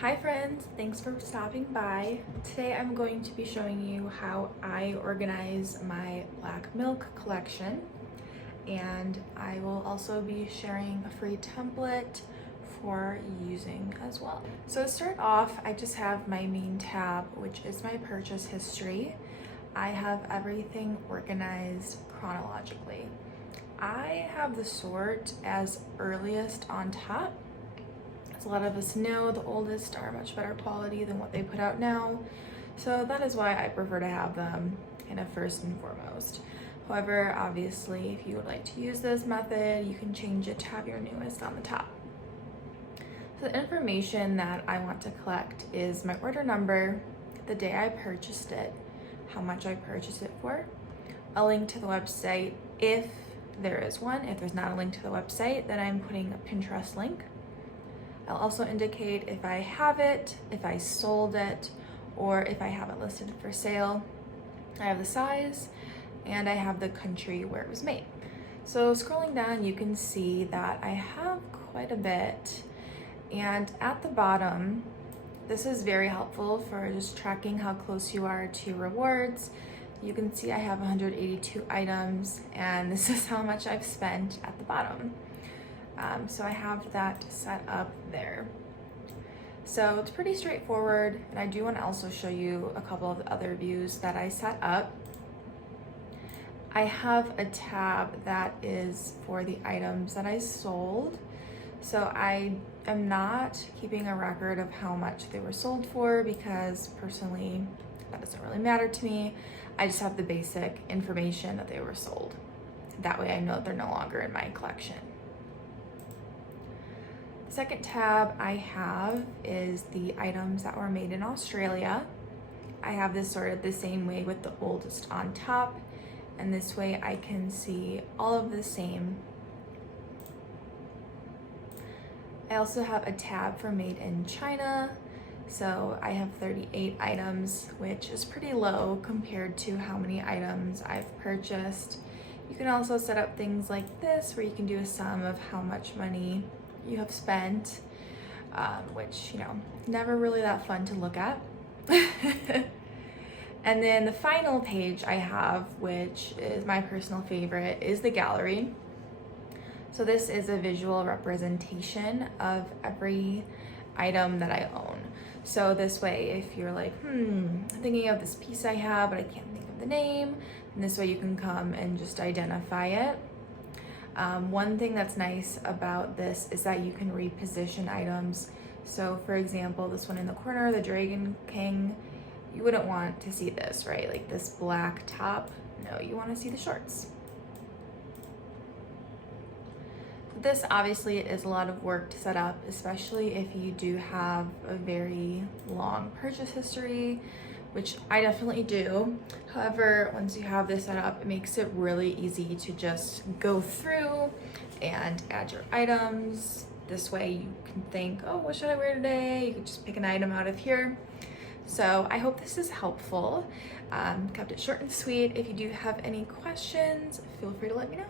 Hi friends, thanks for stopping by. Today I'm going to be showing you how I organize my black milk collection, and I will also be sharing a free template for using as well. So to start off, I just have my main tab, which is my purchase history. I have everything organized chronologically. I have the sort as earliest on top. As a lot of us know, the oldest are much better quality than what they put out now. So that is why I prefer to have them kind of first and foremost. However, obviously, if you would like to use this method, you can change it to have your newest on the top. So the information that I want to collect is my order number, the day I purchased it, how much I purchased it for, a link to the website if there is one. If there's not a link to the website, then I'm putting a Pinterest link. I'll also indicate if I have it, if I sold it, or if I have it listed for sale. I have the size, and I have the country where it was made. So scrolling down, you can see that I have quite a bit. And at the bottom, this is very helpful for just tracking how close you are to rewards. You can see I have 182 items, and this is how much I've spent at the bottom. So I have that set up there. So it's pretty straightforward, and I do want to also show you a couple of the other views that I set up. I have a tab that is for the items that I sold. So I am not keeping a record of how much they were sold for because personally, that doesn't really matter to me. I just have the basic information that they were sold. That way I know that they're no longer in my collection. The second tab I have is the items that were made in Australia. I have this sorted the same way with the oldest on top, and this way I can see all of the same. I also have a tab for made in China. So I have 38 items, which is pretty low compared to how many items I've purchased. You can also set up things like this where you can do a sum of how much money you have spent, which, never really that fun to look at. And then the final page I have, which is my personal favorite, is the gallery. So this is a visual representation of every item that I own. So this way, if you're like, I'm thinking of this piece I have, but I can't think of the name, and this way you can come and just identify it. One thing that's nice about this is that you can reposition items. So for example, this one in the corner, the Dragon King, you wouldn't want to see this, right? Like this black top. No, you want to see the shorts. This obviously is a lot of work to set up, especially if you do have a very long purchase history, which I definitely do. However, once you have this set up, it makes it really easy to just go through and add your items. This way you can think, oh, what should I wear today? You can just pick an item out of here. So I hope this is helpful. Kept it short and sweet. If you do have any questions, feel free to let me know.